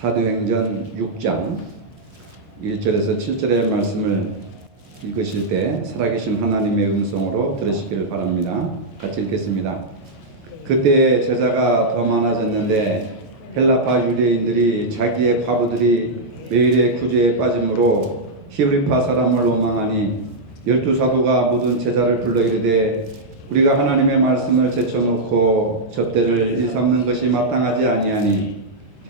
사도행전 6장 1절에서 7절의 말씀을 읽으실 때 살아계신 하나님의 음성으로 들으시기를 바랍니다. 같이 읽겠습니다. 그때 제자가 더 많아졌는데 헬라파 유대인들이 자기의 과부들이 매일의 구제에 빠짐으로 히브리파 사람을 원망하니 12사도가 모든 제자를 불러 이르되 우리가 하나님의 말씀을 제쳐놓고 접대를 일삼는 것이 마땅하지 아니하니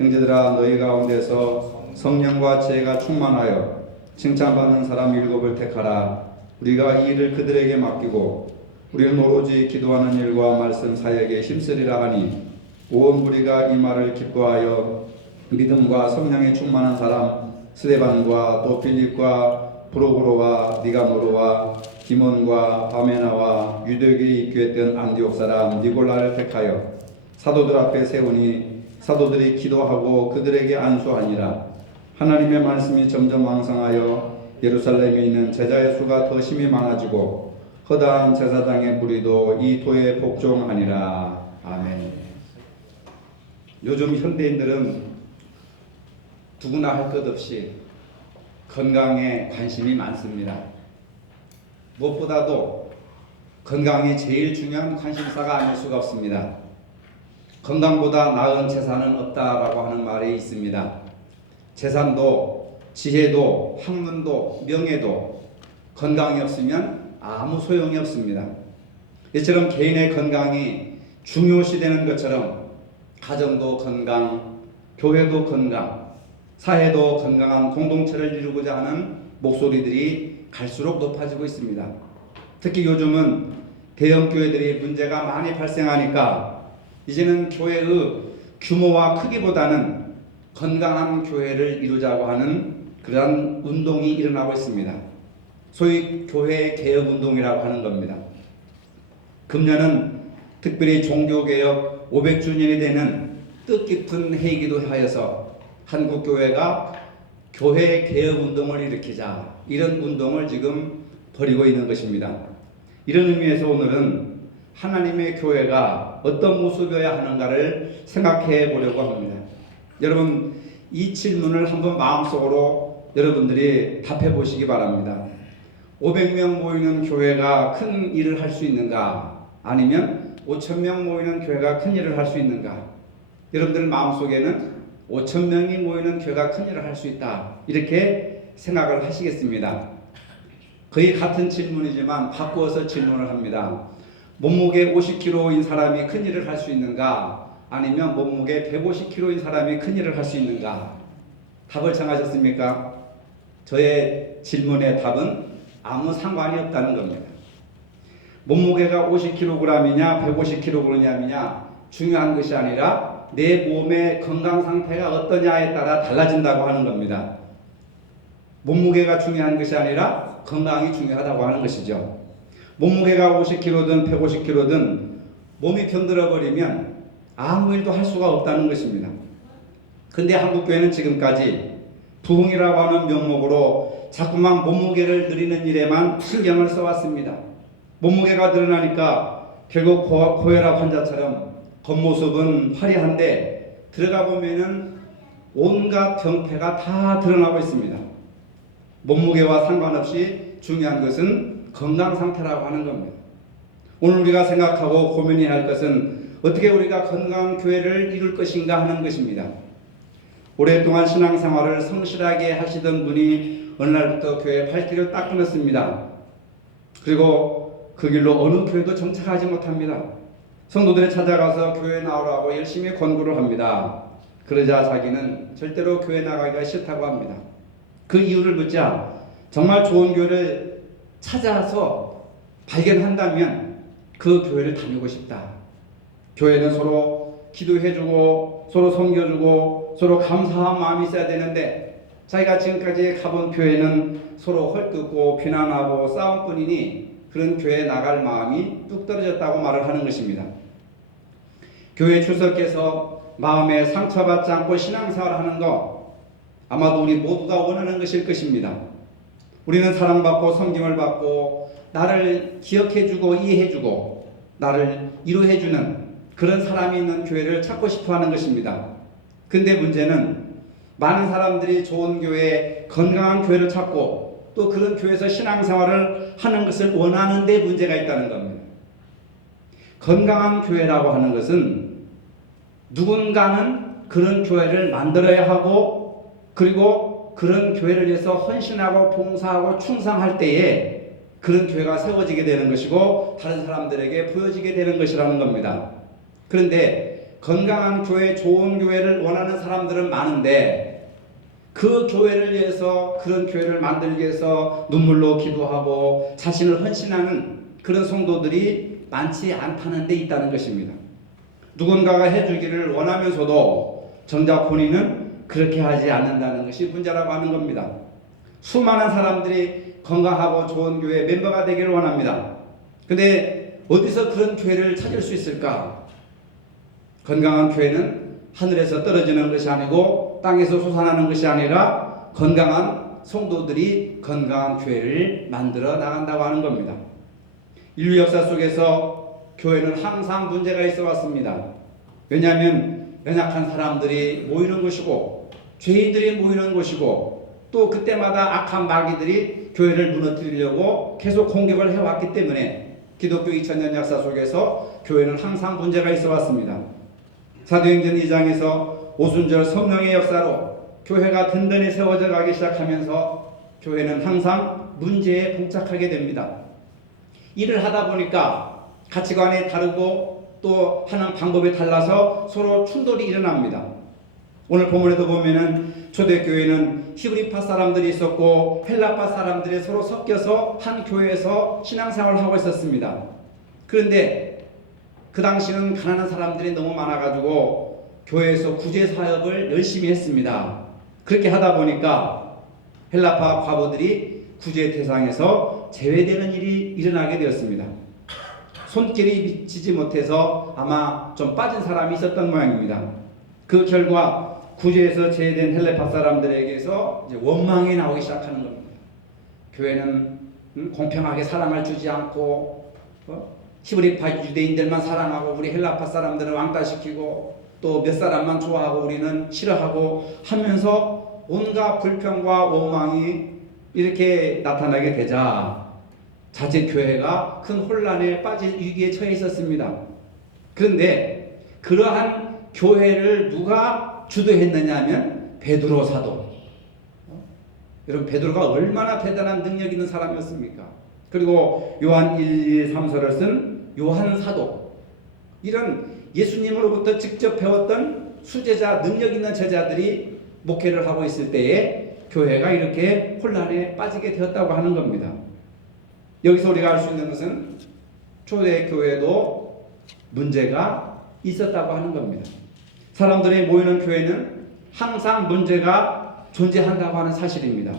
형제들아 너희 가운데서 성령과 지혜가 충만하여 칭찬받는 사람 7을 택하라. 우리가 이 일을 그들에게 맡기고 우리는 오로지 기도하는 일과 말씀 사역에 힘쓰리라 하니 온 무리가 이 말을 기뻐하여 믿음과 성령에 충만한 사람 스데반과 또 빌립과 프로고로와 니가노로와 디몬과 바메나와 유대교에 입교했던 안디옥 사람 니골라를 택하여 사도들 앞에 세우니 사도들이 기도하고 그들에게 안수하니라. 하나님의 말씀이 점점 왕성하여 예루살렘에 있는 제자의 수가 더 심히 많아지고 허다한 제사장의 무리도 이 도에 복종하니라. 아멘. 요즘 현대인들은 누구나 할 것 없이 건강에 관심이 많습니다. 무엇보다도 건강이 제일 중요한 관심사가 아닐 수가 없습니다. 건강보다 나은 재산은 없다라고 하는 말이 있습니다. 재산도 지혜도 학문도 명예도 건강이 없으면 아무 소용이 없습니다. 이처럼 개인의 건강이 중요시되는 것처럼 가정도 건강, 교회도 건강, 사회도 건강한 공동체를 이루고자 하는 목소리들이 갈수록 높아지고 있습니다. 특히 요즘은 대형 교회들이 문제가 많이 발생하니까 이제는 교회의 규모와 크기보다는 건강한 교회를 이루자고 하는 그러한 운동이 일어나고 있습니다. 소위 교회 개혁운동이라고 하는 겁니다. 금년은 특별히 종교개혁 500주년이 되는 뜻깊은 해이기도 하여서 한국교회가 교회 개혁운동을 일으키자 이런 운동을 지금 벌이고 있는 것입니다. 이런 의미에서 오늘은 하나님의 교회가 어떤 모습이어야 하는가를 생각해 보려고 합니다. 여러분 이 질문을 한번 마음속으로 여러분들이 답해 보시기 바랍니다. 500명 모이는 교회가 큰 일을 할 수 있는가? 아니면 5,000명 모이는 교회가 큰 일을 할 수 있는가? 여러분들 마음속에는 5,000명이 모이는 교회가 큰 일을 할 수 있다 이렇게 생각을 하시겠습니다. 거의 같은 질문이지만 바꾸어서 질문을 합니다. 몸무게 50kg인 사람이 큰 일을 할 수 있는가? 아니면 몸무게 150kg인 사람이 큰 일을 할 수 있는가? 답을 정하셨습니까? 저의 질문의 답은 아무 상관이 없다는 겁니다. 몸무게가 50kg이냐 150kg이냐 중요한 것이 아니라 내 몸의 건강 상태가 어떠냐에 따라 달라진다고 하는 겁니다. 몸무게가 중요한 것이 아니라 건강이 중요하다고 하는 것이죠. 몸무게가 50kg든 150kg든 몸이 병들어 버리면 아무 일도 할 수가 없다는 것입니다. 근데 한국교회는 지금까지 부흥이라고 하는 명목으로 자꾸만 몸무게를 늘리는 일에만 신경을 써왔습니다. 몸무게가 늘어나니까 결국 고혈압 환자처럼 겉모습은 화려한데 들어가 보면은 온갖 병폐가 다 드러나고 있습니다. 몸무게와 상관없이 중요한 것은 건강 상태라고 하는 겁니다. 오늘 우리가 생각하고 고민해야 할 것은 어떻게 우리가 건강한 교회를 이룰 것인가 하는 것입니다. 오랫동안 신앙생활을 성실하게 하시던 분이 어느 날부터 교회 발길을 딱 끊었습니다. 그리고 그 길로 어느 교회도 정착하지 못합니다. 성도들이 찾아가서 교회 나오라고 열심히 권고를 합니다. 그러자 자기는 절대로 교회 나가기가 싫다고 합니다. 그 이유를 묻자 정말 좋은 교회를 찾아서 발견한다면 그 교회를 다니고 싶다. 교회는 서로 기도해주고 서로 섬겨주고 서로 감사한 마음이 있어야 되는데 자기가 지금까지 가본 교회는 서로 헐뜯고 비난하고 싸움뿐이니 그런 교회에 나갈 마음이 뚝 떨어졌다고 말을 하는 것입니다. 교회 출석해서 마음에 상처받지 않고 신앙생활을 하는 것 아마도 우리 모두가 원하는 것일 것입니다. 우리는 사랑받고 섬김을 받고 나를 기억해주고 이해해주고 나를 위로해주는 그런 사람이 있는 교회를 찾고 싶어하는 것입니다. 근데 문제는 많은 사람들이 좋은 교회, 건강한 교회를 찾고 또 그런 교회에서 신앙생활을 하는 것을 원하는 데 문제가 있다는 겁니다. 건강한 교회라고 하는 것은 누군가는 그런 교회를 만들어야 하고 그리고 그런 교회를 위해서 헌신하고 봉사하고 충성할 때에 그런 교회가 세워지게 되는 것이고 다른 사람들에게 보여지게 되는 것이라는 겁니다. 그런데 건강한 교회, 좋은 교회를 원하는 사람들은 많은데 그 교회를 위해서 그런 교회를 만들기 위해서 눈물로 기도하고 자신을 헌신하는 그런 성도들이 많지 않다는 데 있다는 것입니다. 누군가가 해주기를 원하면서도 정작 본인은 그렇게 하지 않는다는 것이 문제라고 하는 겁니다. 수많은 사람들이 건강하고 좋은 교회 멤버가 되기를 원합니다. 근데 어디서 그런 교회를 찾을 수 있을까? 건강한 교회는 하늘에서 떨어지는 것이 아니고 땅에서 솟아나는 것이 아니라 건강한 성도들이 건강한 교회를 만들어 나간다고 하는 겁니다. 인류 역사 속에서 교회는 항상 문제가 있어 왔습니다. 왜냐하면 연약한 사람들이 모이는 것이고 죄인들이 모이는 것이고 또 그때마다 악한 마귀들이 교회를 무너뜨리려고 계속 공격을 해왔기 때문에 기독교 2000년 역사 속에서 교회는 항상 문제가 있어 왔습니다. 사도행전 2장에서 오순절 성령의 역사로 교회가 든든히 세워져 가기 시작하면서 교회는 항상 문제에 봉착하게 됩니다. 일을 하다 보니까 가치관이 다르고 또 하는 방법이 달라서 서로 충돌이 일어납니다. 오늘 본문에도 보면은 초대교회는 히브리파 사람들이 있었고 헬라파 사람들이 서로 섞여서 한 교회에서 신앙생활을 하고 있었습니다. 그런데 그 당시는 가난한 사람들이 너무 많아가지고 교회에서 구제 사역을 열심히 했습니다. 그렇게 하다 보니까 헬라파 과부들이 구제 대상에서 제외되는 일이 일어나게 되었습니다. 손길이 미치지 못해서 아마 좀 빠진 사람이 있었던 모양입니다. 그 결과 구제에서 제외된 헬라파 사람들에게서 이제 원망이 나오기 시작하는 겁니다. 교회는 공평하게 사랑을 주지 않고 히브리파 유대인들만 사랑하고 우리 헬라파 사람들은 왕따시키고 또 몇 사람만 좋아하고 우리는 싫어하고 하면서 온갖 불평과 원망이 이렇게 나타나게 되자 자칫 교회가 큰 혼란에 빠질 위기에 처해 있었습니다. 그런데 그러한 교회를 누가 주도했느냐 하면 베드로 사도. 여러분 베드로가 얼마나 대단한 능력 있는 사람이었습니까? 그리고 요한 1, 2, 3서를 쓴 요한 사도. 이런 예수님으로부터 직접 배웠던 수제자, 능력 있는 제자들이 목회를 하고 있을 때에 교회가 이렇게 혼란에 빠지게 되었다고 하는 겁니다. 여기서 우리가 알 수 있는 것은 초대교회도 문제가 있었다고 하는 겁니다. 사람들이 모이는 교회는 항상 문제가 존재한다고 하는 사실입니다.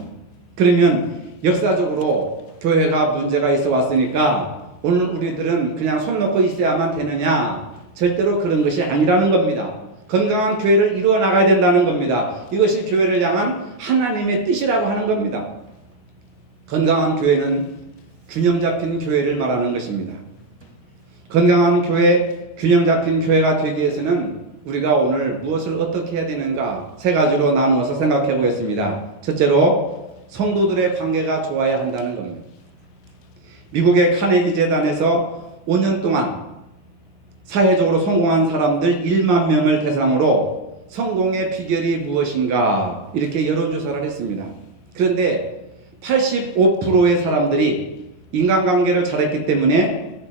그러면 역사적으로 교회가 문제가 있어 왔으니까 오늘 우리들은 그냥 손 놓고 있어야만 되느냐? 절대로 그런 것이 아니라는 겁니다. 건강한 교회를 이루어 나가야 된다는 겁니다. 이것이 교회를 향한 하나님의 뜻이라고 하는 겁니다. 건강한 교회는 균형 잡힌 교회를 말하는 것입니다. 건강한 교회, 균형 잡힌 교회가 되기 위해서는 우리가 오늘 무엇을 어떻게 해야 되는가 세 가지로 나누어서 생각해 보겠습니다. 첫째로 성도들의 관계가 좋아야 한다는 겁니다. 미국의 카네기 재단에서 5년 동안 사회적으로 성공한 사람들 1만 명을 대상으로 성공의 비결이 무엇인가 이렇게 여론조사를 했습니다. 그런데 85%의 사람들이 인간관계를 잘했기 때문에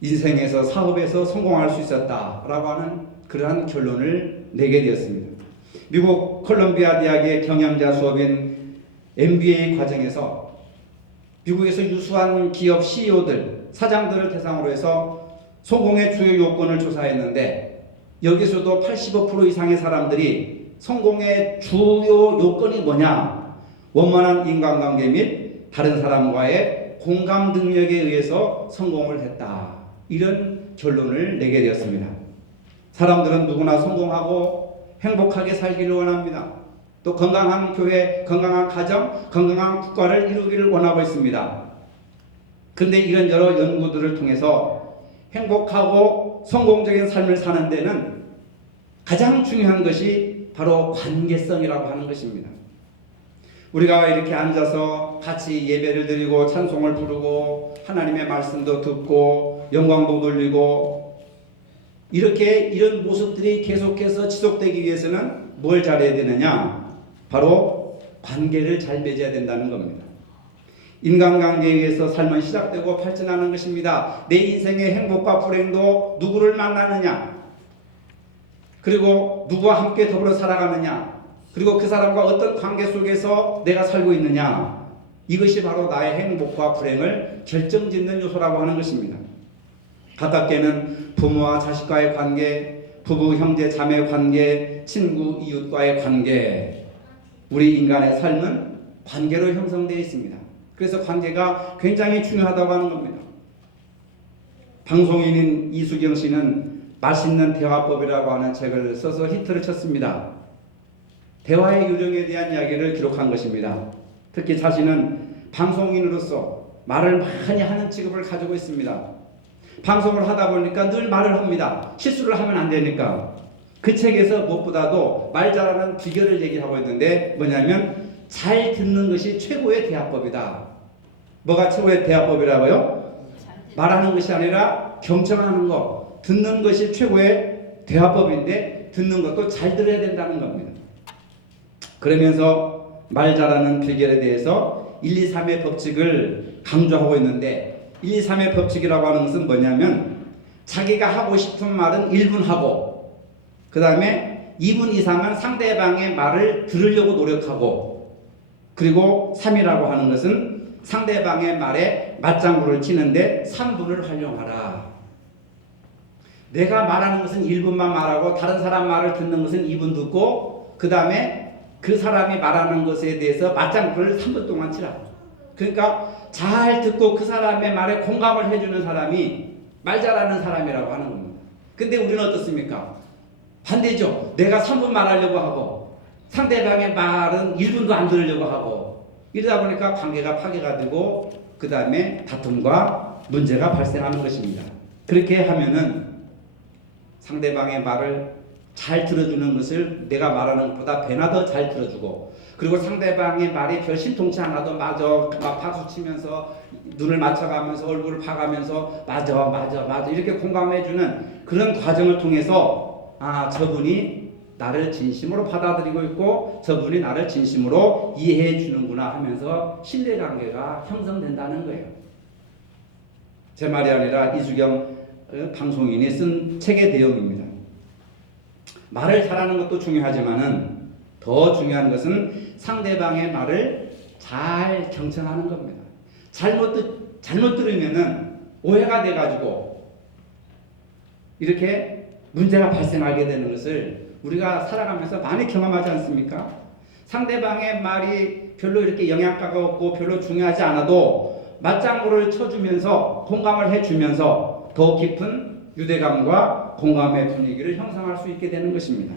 인생에서 사업에서 성공할 수 있었다라고 하는 그러한 결론을 내게 되었습니다. 미국 콜롬비아 대학의 경영자 수업인 MBA 과정에서 미국에서 유수한 기업 CEO들, 사장들을 대상으로 해서 성공의 주요 요건을 조사했는데 여기서도 85% 이상의 사람들이 성공의 주요 요건이 뭐냐? 원만한 인간관계 및 다른 사람과의 공감 능력에 의해서 성공을 했다. 이런 결론을 내게 되었습니다. 사람들은 누구나 성공하고 행복하게 살기를 원합니다. 또 건강한 교회, 건강한 가정, 건강한 국가를 이루기를 원하고 있습니다. 그런데 이런 여러 연구들을 통해서 행복하고 성공적인 삶을 사는 데는 가장 중요한 것이 바로 관계성이라고 하는 것입니다. 우리가 이렇게 앉아서 같이 예배를 드리고 찬송을 부르고 하나님의 말씀도 듣고 영광도 돌리고 이렇게 이런 모습들이 계속해서 지속되기 위해서는 뭘 잘해야 되느냐? 바로 관계를 잘 맺어야 된다는 겁니다. 인간관계에 의해서 삶은 시작되고 발전하는 것입니다. 내 인생의 행복과 불행도 누구를 만나느냐, 그리고 누구와 함께 더불어 살아가느냐, 그리고 그 사람과 어떤 관계 속에서 내가 살고 있느냐, 이것이 바로 나의 행복과 불행을 결정짓는 요소라고 하는 것입니다. 가깝게는 부모와 자식과의 관계, 부부, 형제, 자매 관계, 친구, 이웃과의 관계, 우리 인간의 삶은 관계로 형성되어 있습니다. 그래서 관계가 굉장히 중요하다고 하는 겁니다. 방송인인 이수경 씨는 맛있는 대화법이라고 하는 책을 써서 히트를 쳤습니다. 대화의 요령에 대한 이야기를 기록한 것입니다. 특히 자신은 방송인으로서 말을 많이 하는 직업을 가지고 있습니다. 방송을 하다 보니까 늘 말을 합니다. 실수를 하면 안 되니까. 그 책에서 무엇보다도 말 잘하는 비결을 얘기하고 있는데 뭐냐면 잘 듣는 것이 최고의 대화법이다. 뭐가 최고의 대화법이라고요? 말하는 것이 아니라 경청하는 것, 듣는 것이 최고의 대화법인데 듣는 것도 잘 들어야 된다는 겁니다. 그러면서 말 잘하는 비결에 대해서 1, 2, 3의 법칙을 강조하고 있는데 1, 2, 3의 법칙이라고 하는 것은 뭐냐면 자기가 하고 싶은 말은 1분 하고 그 다음에 2분 이상은 상대방의 말을 들으려고 노력하고 그리고 3이라고 하는 것은 상대방의 말에 맞장구를 치는데 3분을 활용하라. 내가 말하는 것은 1분만 말하고 다른 사람 말을 듣는 것은 2분 듣고 그 다음에 그 사람이 말하는 것에 대해서 맞장구를 3분 동안 치라. 그러니까 잘 듣고 그 사람의 말에 공감을 해주는 사람이 말 잘하는 사람이라고 하는 겁니다. 근데 우리는 어떻습니까? 반대죠. 내가 3분 말하려고 하고 상대방의 말은 1분도 안 들으려고 하고 이러다 보니까 관계가 파괴가 되고 그 다음에 다툼과 문제가 발생하는 것입니다. 그렇게 하면은 상대방의 말을 잘 들어주는 것을 내가 말하는 것보다 배나 더 잘 들어주고 그리고 상대방의 말이 별 신통치 않아도 맞아 막 박수 치면서 눈을 맞춰가면서 얼굴을 봐가면서 맞아 이렇게 공감해주는 그런 과정을 통해서 아 저분이 나를 진심으로 받아들이고 있고 저분이 나를 진심으로 이해해 주는구나 하면서 신뢰관계가 형성된다는 거예요. 제 말이 아니라 이수경 방송인이 쓴 책의 내용입니다. 말을 잘하는 것도 중요하지만은 더 중요한 것은 상대방의 말을 잘 경청하는 겁니다. 잘못 들으면은 오해가 돼가지고 이렇게 문제가 발생하게 되는 것을 우리가 살아가면서 많이 경험하지 않습니까? 상대방의 말이 별로 이렇게 영향가가 없고 별로 중요하지 않아도 맞장구를 쳐주면서 공감을 해주면서 더 깊은 유대감과 공감의 분위기를 형성할 수 있게 되는 것입니다.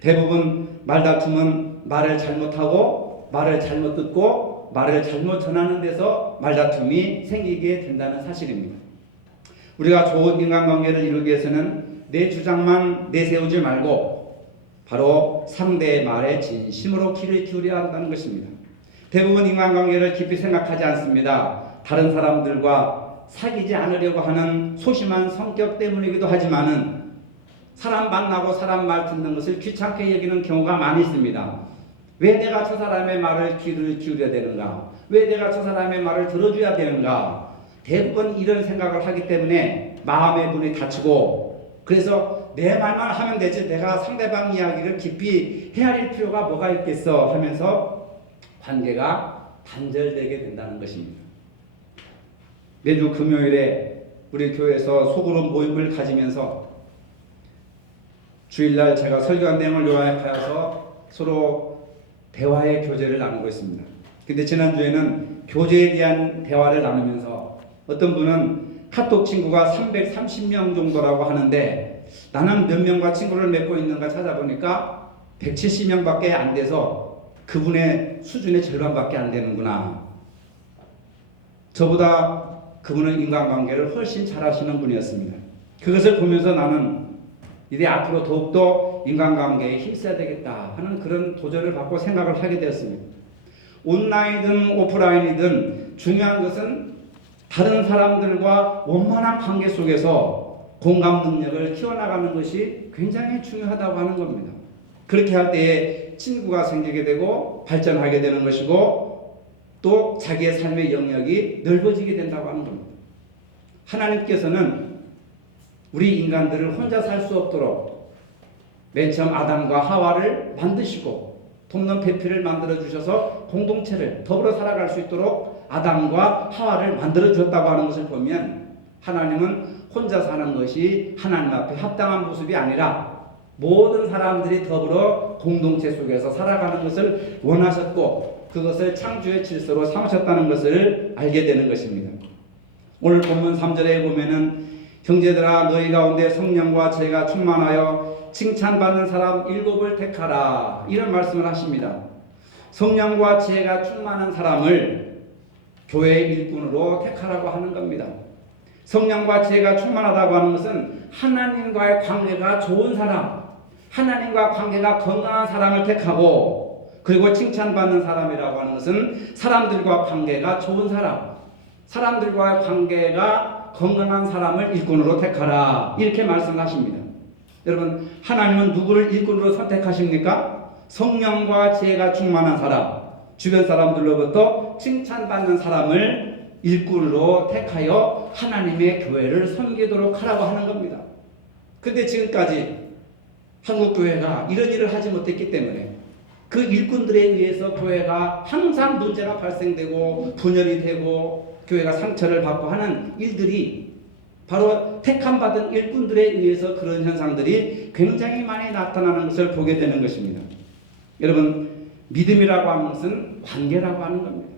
대부분 말다툼은 말을 잘못하고 말을 잘못 듣고 말을 잘못 전하는 데서 말다툼이 생기게 된다는 사실입니다. 우리가 좋은 인간관계를 이루기 위해서는 내 주장만 내세우지 말고 바로 상대의 말에 진심으로 귀를 기울여야 한다는 것입니다. 대부분 인간관계를 깊이 생각하지 않습니다. 다른 사람들과 사귀지 않으려고 하는 소심한 성격 때문이기도 하지만은 사람 만나고 사람 말 듣는 것을 귀찮게 여기는 경우가 많이 있습니다. 왜 내가 저 사람의 말을 귀를 기울여야 되는가? 왜 내가 저 사람의 말을 들어줘야 되는가? 대부분 이런 생각을 하기 때문에 마음의 문이 닫히고 그래서 내 말만 하면 되지 내가 상대방 이야기를 깊이 헤아릴 필요가 뭐가 있겠어 하면서 관계가 단절되게 된다는 것입니다. 매주 금요일에 우리 교회에서 소그룹 모임을 가지면서 주일날 제가 설교한 내용을 요약하여서 서로 대화의 교제를 나누고 있습니다. 근데 지난주에는 교제에 대한 대화를 나누면서 어떤 분은 카톡 친구가 330명 정도라고 하는데 나는 몇 명과 친구를 맺고 있는가 찾아보니까 170명밖에 안 돼서 그분의 수준의 절반밖에 안 되는구나. 저보다 그분은 인간관계를 훨씬 잘하시는 분이었습니다. 그것을 보면서 나는 이제 앞으로 더욱더 인간관계에 힘써야 되겠다 하는 그런 도전을 받고 생각을 하게 되었습니다. 온라인이든 오프라인이든 중요한 것은 다른 사람들과 원만한 관계 속에서 공감 능력을 키워나가는 것이 굉장히 중요하다고 하는 겁니다. 그렇게 할 때에 친구가 생기게 되고 발전하게 되는 것이고 또 자기의 삶의 영역이 넓어지게 된다고 하는 겁니다. 하나님께서는 우리 인간들을 혼자 살 수 없도록 맨 처음 아담과 하와를 만드시고 돕는 배필을 만들어 주셔서 공동체를 더불어 살아갈 수 있도록 아담과 하와를 만들어 주었다고 하는 것을 보면 하나님은 혼자 사는 것이 하나님 앞에 합당한 모습이 아니라 모든 사람들이 더불어 공동체 속에서 살아가는 것을 원하셨고 그것을 창조의 질서로 삼으셨다는 것을 알게 되는 것입니다. 오늘 본문 3절에 보면은 형제들아 너희 가운데 성령과 지혜가 충만하여 칭찬받는 사람 7을 택하라 이런 말씀을 하십니다. 성령과 지혜가 충만한 사람을 교회의 일꾼으로 택하라고 하는 겁니다. 성령과 지혜가 충만하다고 하는 것은 하나님과의 관계가 좋은 사람, 하나님과 관계가 건강한 사람을 택하고 그리고 칭찬받는 사람이라고 하는 것은 사람들과 관계가 좋은 사람, 사람들과의 관계가 건강한 사람을 일꾼으로 택하라 이렇게 말씀하십니다. 여러분 하나님은 누구를 일꾼으로 선택하십니까? 성령과 지혜가 충만한 사람, 주변 사람들로부터 칭찬받는 사람을 일꾼으로 택하여 하나님의 교회를 섬기도록 하라고 하는 겁니다. 그런데 지금까지 한국교회가 이런 일을 하지 못했기 때문에 그 일꾼들에 의해서 교회가 항상 문제가 발생되고 분열이 되고 교회가 상처를 받고 하는 일들이 바로 택함받은 일꾼들에 의해서 그런 현상들이 굉장히 많이 나타나는 것을 보게 되는 것입니다. 여러분 믿음이라고 하는 것은 관계라고 하는 겁니다.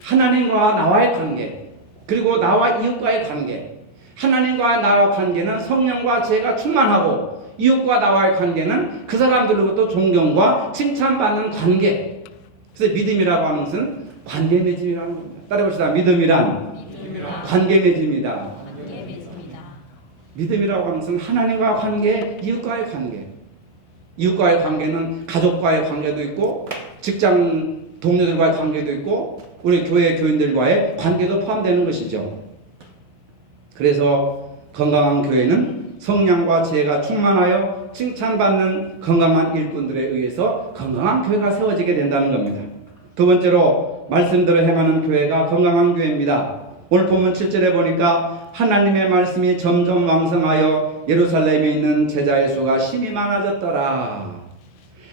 하나님과 나와의 관계 그리고 나와 이웃과의 관계 하나님과 나와 관계는 성령과 지혜가 충만하고 이웃과 나와의 관계는 그 사람들로부터 존경과 칭찬받는 관계. 그래서 믿음이라고 하는 것은 관계 맺음이라는 겁니다. 따라해봅시다. 믿음이란 관계 맺음이다. 믿음이라고 하는 것은 하나님과 관계, 이웃과의 관계. 이웃과의 관계는 가족과의 관계도 있고 직장 동료들과의 관계도 있고 우리 교회 교인들과의 관계도 포함되는 것이죠. 그래서 건강한 교회는 성령과 지혜가 충만하여 칭찬받는 건강한 일꾼들에 의해서 건강한 교회가 세워지게 된다는 겁니다. 두 번째로 말씀대로 행하는 교회가 건강한 교회입니다. 오늘 본문 7절에 보니까 하나님의 말씀이 점점 왕성하여 예루살렘에 있는 제자의 수가 심히 많아졌더라.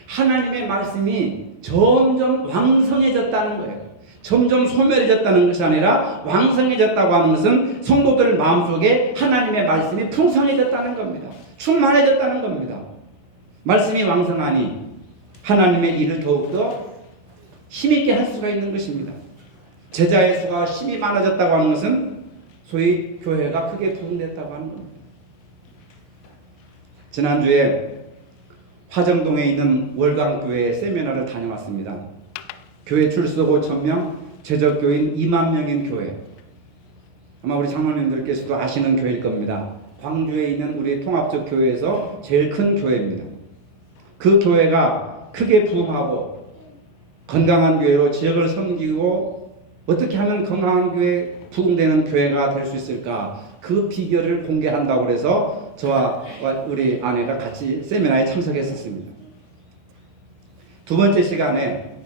하나님의 말씀이 점점 왕성해졌다는 거예요. 점점 소멸해졌다는 것이 아니라 왕성해졌다고 하는 것은 성도들 마음속에 하나님의 말씀이 풍성해졌다는 겁니다. 충만해졌다는 겁니다. 말씀이 왕성하니 하나님의 일을 더욱더 힘있게 할 수가 있는 것입니다. 제자의 수가 힘이 많아졌다고 하는 것은 소위 교회가 크게 부흥됐다고 하는 겁니다. 지난주에 화정동에 있는 월강교회 세미나를 다녀왔습니다. 교회 출석 5,000명, 제적교인 2만 명인 교회. 아마 우리 장로님들께서도 아시는 교회일 겁니다. 광주에 있는 우리 통합적 교회에서 제일 큰 교회입니다. 그 교회가 크게 부흥하고 건강한 교회로 지역을 섬기고 어떻게 하면 건강한 교회, 부흥되는 교회가 될 수 있을까? 그 비결을 공개한다고 해서 저와 우리 아내가 같이 세미나에 참석했었습니다. 두 번째 시간에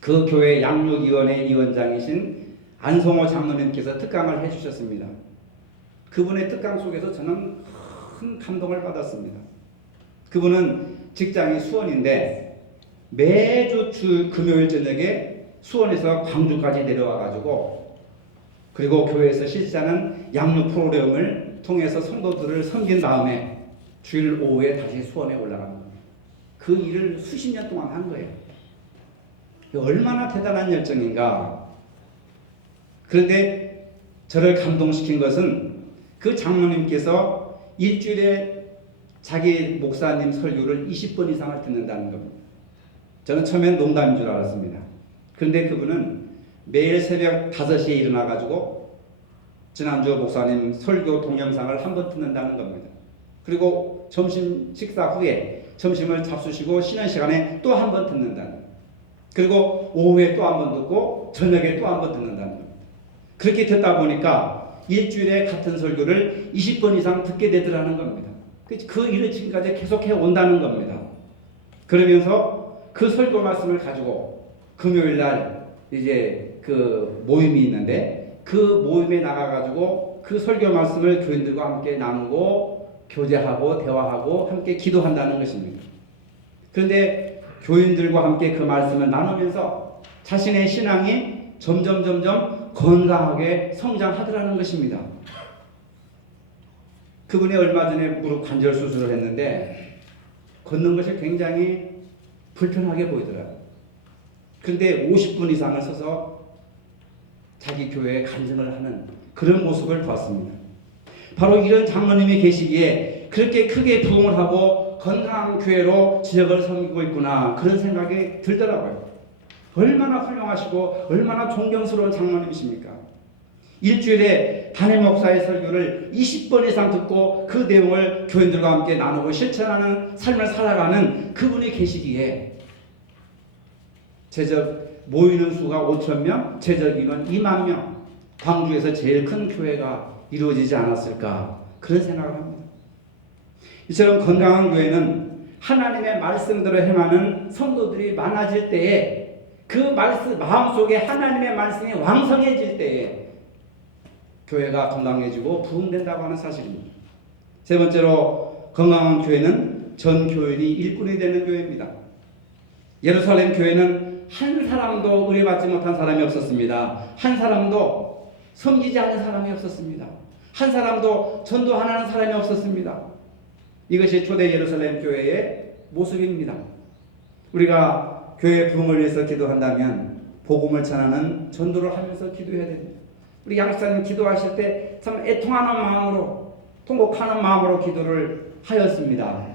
그 교회 양육위원회 위원장이신 안성호 장로님께서 특강을 해주셨습니다. 그분의 특강 속에서 저는 큰 감동을 받았습니다. 그분은 직장이 수원인데 매주 금요일 저녁에 수원에서 광주까지 내려와가지고 그리고 교회에서 실시하는 양육 프로그램을 통해서 성도들을 섬긴 다음에 주일 오후에 다시 수원에 올라갑니다. 그 일을 수십 년 동안 한 거예요. 얼마나 대단한 열정인가. 그런데 저를 감동시킨 것은 그 장로님께서 일주일에 자기 목사님 설교를 20번 이상을 듣는다는 겁니다. 저는 처음엔 농담인 줄 알았습니다. 그런데 그분은 매일 새벽 5시에 일어나가지고 지난주 목사님 설교 동영상을 한 번 듣는다는 겁니다. 그리고 점심 식사 후에 점심을 잡수시고 쉬는 시간에 또 한 번 듣는다는 거예요. 그리고 오후에 또 한 번 듣고 저녁에 또 한 번 듣는다는 거예요. 그렇게 듣다 보니까 일주일에 같은 설교를 20번 이상 듣게 되더라는 겁니다. 그 일을 지금까지 계속해 온다는 겁니다. 그러면서 그 설교 말씀을 가지고 금요일 날 이제 그 모임이 있는데 그 모임에 나가가지고 그 설교 말씀을 교인들과 함께 나누고 교제하고 대화하고 함께 기도한다는 것입니다. 그런데 교인들과 함께 그 말씀을 나누면서 자신의 신앙이 점점 건강하게 성장하더라는 것입니다. 그분이 얼마 전에 무릎 관절 수술을 했는데 걷는 것이 굉장히 불편하게 보이더라고요. 그런데 50분 이상을 서서 자기 교회에 간증을 하는 그런 모습을 봤습니다. 바로 이런 장로님이 계시기에 그렇게 크게 부흥을 하고 건강한 교회로 지역을 섬기고 있구나 그런 생각이 들더라고요. 얼마나 훌륭하시고 얼마나 존경스러운 장로님이십니까? 일주일에 담임 목사의 설교를 20번 이상 듣고 그 내용을 교인들과 함께 나누고 실천하는 삶을 살아가는 그분이 계시기에 제적 모이는 수가 5,000명, 제적 인원 2만 명, 광주에서 제일 큰 교회가 이루어지지 않았을까 그런 생각을 합니다. 이처럼 건강한 교회는 하나님의 말씀대로 행하는 성도들이 많아질 때에 그 말씀 마음속에 하나님의 말씀이 왕성해질 때에 교회가 건강해지고 부흥된다고 하는 사실입니다. 세 번째로 건강한 교회는 전 교인이 일꾼이 되는 교회입니다. 예루살렘 교회는 한 사람도 의뢰받지 못한 사람이 없었습니다. 한 사람도 섬기지 않는 사람이 없었습니다. 한 사람도 전도하는 사람이 없었습니다. 이것이 초대 예루살렘 교회의 모습입니다. 우리가 교회 부흥을 위해서 기도한다면 복음을 전하는 전도를 하면서 기도해야 됩니다. 우리 양사님 기도하실 때 참 애통하는 마음으로 통곡하는 마음으로 기도를 하였습니다.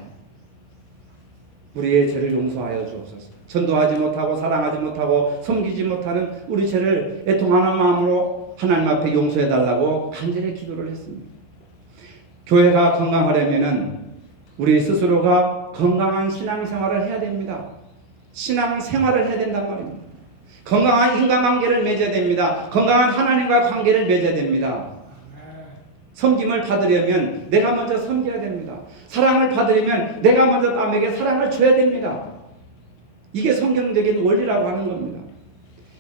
우리의 죄를 용서하여 주옵소서. 전도하지 못하고 사랑하지 못하고 섬기지 못하는 우리 죄를 애통하는 마음으로 하나님 앞에 용서해 달라고 간절히 기도를 했습니다. 교회가 건강하려면은 우리 스스로가 건강한 신앙생활을 해야 됩니다. 신앙생활을 해야 된단 말입니다. 건강한 인간관계를 맺어야 됩니다. 건강한 하나님과 관계를 맺어야 됩니다. 섬김을 받으려면 내가 먼저 섬겨야 됩니다. 사랑을 받으려면 내가 먼저 남에게 사랑을 줘야 됩니다. 이게 성경적인 원리라고 하는 겁니다.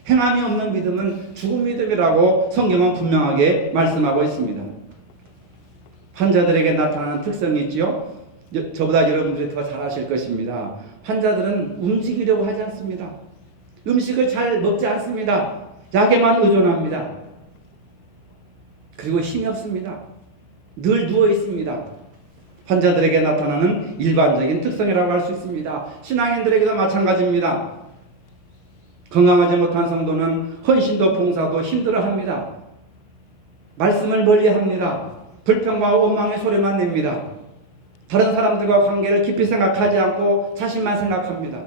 행함이 없는 믿음은 죽은 믿음이라고 성경은 분명하게 말씀하고 있습니다. 환자들에게 나타나는 특성이 있지요. 저보다 여러분들이 더 잘 아실 것입니다. 환자들은 움직이려고 하지 않습니다. 음식을 잘 먹지 않습니다. 약에만 의존합니다. 그리고 힘이 없습니다. 늘 누워 있습니다. 환자들에게 나타나는 일반적인 특성이라고 할 수 있습니다. 신앙인들에게도 마찬가지입니다. 건강하지 못한 성도는 헌신도 봉사도 힘들어합니다. 말씀을 멀리합니다. 불평과 원망의 소리만 냅니다. 다른 사람들과 관계를 깊이 생각하지 않고 자신만 생각합니다.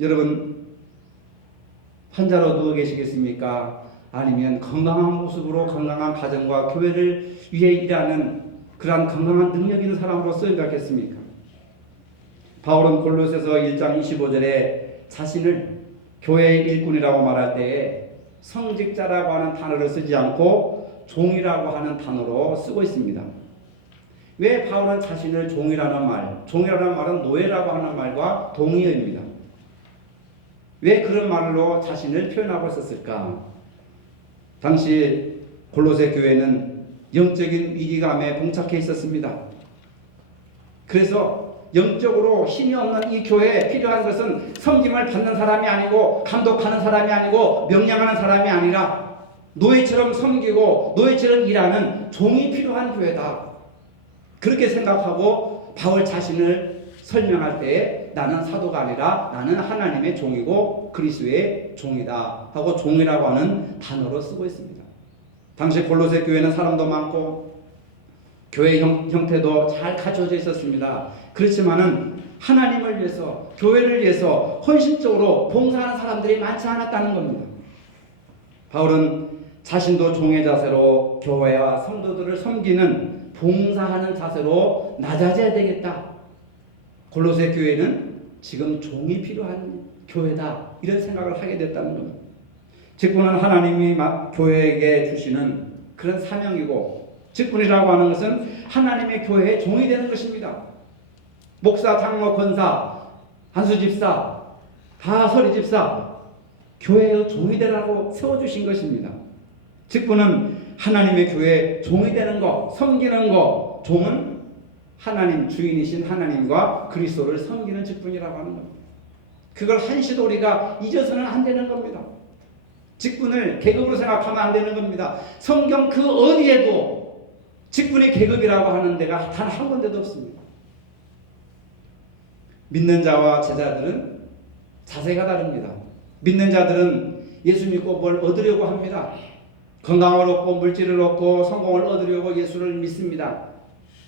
여러분, 환자로 누워 계시겠습니까? 아니면 건강한 모습으로 건강한 가정과 교회를 위해 일하는 그러한 건강한 능력 있는 사람으로 쓰여졌겠습니까? 바울은 골로새서 1장 25절에 자신을 교회의 일꾼이라고 말할 때에 성직자라고 하는 단어를 쓰지 않고 종이라고 하는 단어로 쓰고 있습니다. 왜 바울은 자신을 종이라는 말은 노예라고 하는 말과 동의어입니다. 왜 그런 말로 자신을 표현하고 있었을까? 당시 골로새 교회는 영적인 위기감에 봉착해 있었습니다. 그래서 영적으로 힘이 없는 이 교회에 필요한 것은 섬김을 받는 사람이 아니고 감독하는 사람이 아니고 명령하는 사람이 아니라 노예처럼 섬기고 노예처럼 일하는 종이 필요한 교회다. 그렇게 생각하고 바울 자신을 설명할 때 나는 사도가 아니라 나는 하나님의 종이고 그리스도의 종이다 하고 종이라고 하는 단어로 쓰고 있습니다. 당시 골로새 교회는 사람도 많고 교회 형태도 잘 갖춰져 있었습니다. 그렇지만은 하나님을 위해서 교회를 위해서 헌신적으로 봉사하는 사람들이 많지 않았다는 겁니다. 바울은 자신도 종의 자세로 교회와 성도들을 섬기는 봉사하는 자세로 낮아져야 되겠다. 골로새 교회는 지금 종이 필요한 교회다. 이런 생각을 하게 됐다는 겁니다. 직분은 하나님이 교회에게 주시는 그런 사명이고, 직분이라고 하는 것은 하나님의 교회의 종이 되는 것입니다. 목사, 장로, 권사, 한수 집사, 다 서리 집사, 교회의 종이 되라고 세워주신 것입니다. 직분은 하나님의 교회의 종이 되는 것, 섬기는 것. 종은 하나님, 주인이신 하나님과 그리스도를 섬기는 직분이라고 하는 겁니다. 그걸 한시도 우리가 잊어서는 안 되는 겁니다. 직분을 계급으로 생각하면 안 되는 겁니다. 성경 그 어디에도 직분이 계급이라고 하는 데가 단 한 군데도 없습니다. 믿는 자와 제자들은 자세가 다릅니다. 믿는 자들은 예수 믿고 뭘 얻으려고 합니다. 건강을 얻고 물질을 얻고 성공을 얻으려고 예수를 믿습니다.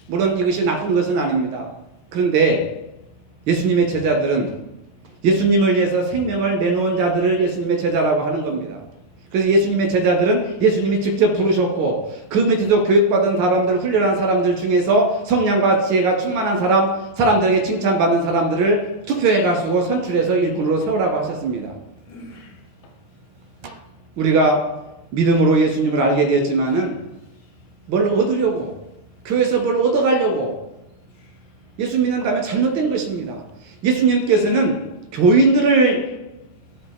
물론 이것이 나쁜 것은 아닙니다. 그런데 예수님의 제자들은 예수님을 위해서 생명을 내놓은 자들을 예수님의 제자라고 하는 겁니다. 그래서 예수님의 제자들은 예수님이 직접 부르셨고, 그 밑에서 교육받은 사람들, 훈련한 사람들 중에서 성령과 지혜가 충만한 사람들에게 칭찬받는 사람들을 투표해 가지고 선출해서 일꾼으로 세우라고 하셨습니다. 우리가 믿음으로 예수님을 알게 되었지만은 뭘 얻으려고, 교회에서 뭘 얻어가려고 예수 믿는다면 잘못된 것입니다. 예수님께서는 교인들을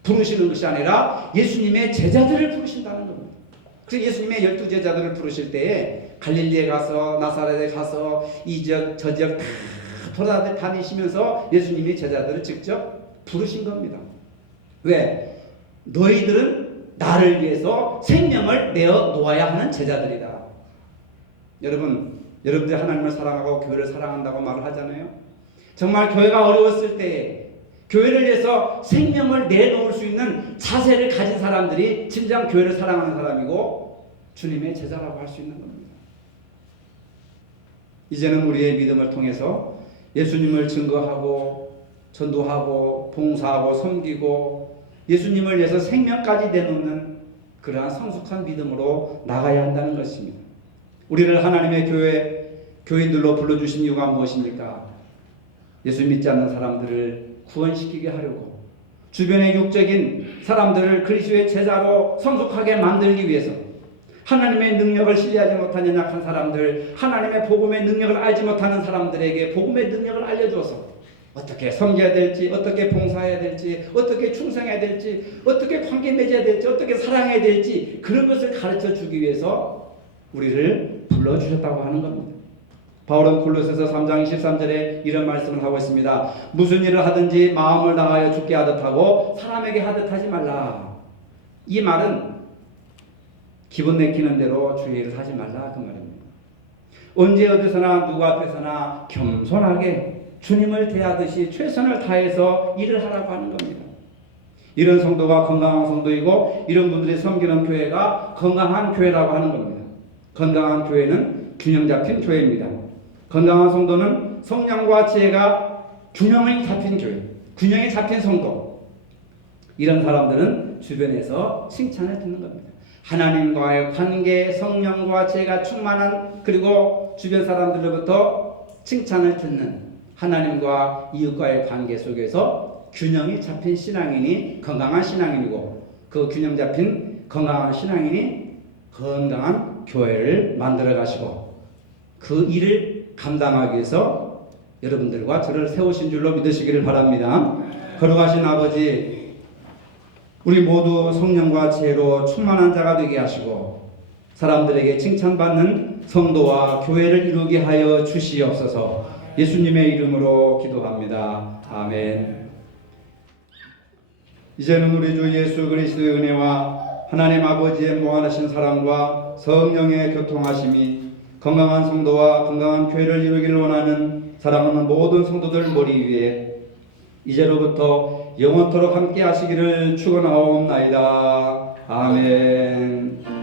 부르시는 것이 아니라 예수님의 제자들을 부르신다는 겁니다. 그래서 예수님의 12제자들을 부르실 때에 갈릴리에 가서 나사렛에 가서 이 지역 저 지역 다 돌아다니시면서 예수님이 제자들을 직접 부르신 겁니다. 왜? 너희들은 나를 위해서 생명을 내어 놓아야 하는 제자들이다. 여러분들 하나님을 사랑하고 교회를 사랑한다고 말을 하잖아요. 정말 교회가 어려웠을 때에 교회를 위해서 생명을 내놓을 수 있는 자세를 가진 사람들이 진정 교회를 사랑하는 사람이고 주님의 제자라고 할 수 있는 겁니다. 이제는 우리의 믿음을 통해서 예수님을 증거하고 전도하고 봉사하고 섬기고 예수님을 위해서 생명까지 내놓는 그러한 성숙한 믿음으로 나가야 한다는 것입니다. 우리를 하나님의 교인들로 불러주신 이유가 무엇입니까? 예수 믿지 않는 사람들을 구원시키게 하려고, 주변의 육적인 사람들을 그리스도의 제자로 성숙하게 만들기 위해서, 하나님의 능력을 신뢰하지 못한 연약한 사람들, 하나님의 복음의 능력을 알지 못하는 사람들에게 복음의 능력을 알려줘서 어떻게 섬겨야 될지, 어떻게 봉사해야 될지, 어떻게 충성해야 될지, 어떻게 관계 맺어야 될지, 어떻게 사랑해야 될지, 그런 것을 가르쳐 주기 위해서 우리를 불러주셨다고 하는 겁니다. 바울은 골로새서 3장 13절에 이런 말씀을 하고 있습니다. 무슨 일을 하든지 마음을 다하여 주께 하듯 하고 사람에게 하듯 하지 말라. 이 말은 기분 내키는 대로 주의 일을 하지 말라 그 말입니다. 언제 어디서나 누구 앞에서나 겸손하게 주님을 대하듯이 최선을 다해서 일을 하라고 하는 겁니다. 이런 성도가 건강한 성도이고 이런 분들이 섬기는 교회가 건강한 교회라고 하는 겁니다. 건강한 교회는 균형 잡힌 교회입니다. 건강한 성도는 성령과 지혜가 균형이 잡힌 교회, 균형이 잡힌 성도. 이런 사람들은 주변에서 칭찬을 듣는 겁니다. 하나님과의 관계, 성령과 지혜가 충만한, 그리고 주변 사람들로부터 칭찬을 듣는 하나님과 이웃과의 관계 속에서 균형이 잡힌 신앙인이 건강한 신앙인이고, 그 균형 잡힌 건강한 신앙인이 건강한 교회를 만들어 가시고 그 일을 감당하기 위해서 여러분들과 저를 세우신 줄로 믿으시기를 바랍니다. 거룩하신 아버지, 우리 모두 성령과 지혜로 충만한 자가 되게 하시고 사람들에게 칭찬받는 성도와 교회를 이루게 하여 주시옵소서. 예수님의 이름으로 기도합니다. 아멘. 이제는 우리 주 예수 그리스도의 은혜와 하나님 아버지의 무한하신 사랑과 성령의 교통하심이 건강한 성도와 건강한 교회를 이루기를 원하는 사랑하는 모든 성도들 머리 위에 이제로부터 영원토록 함께 하시기를 축원하옵나이다. 아멘.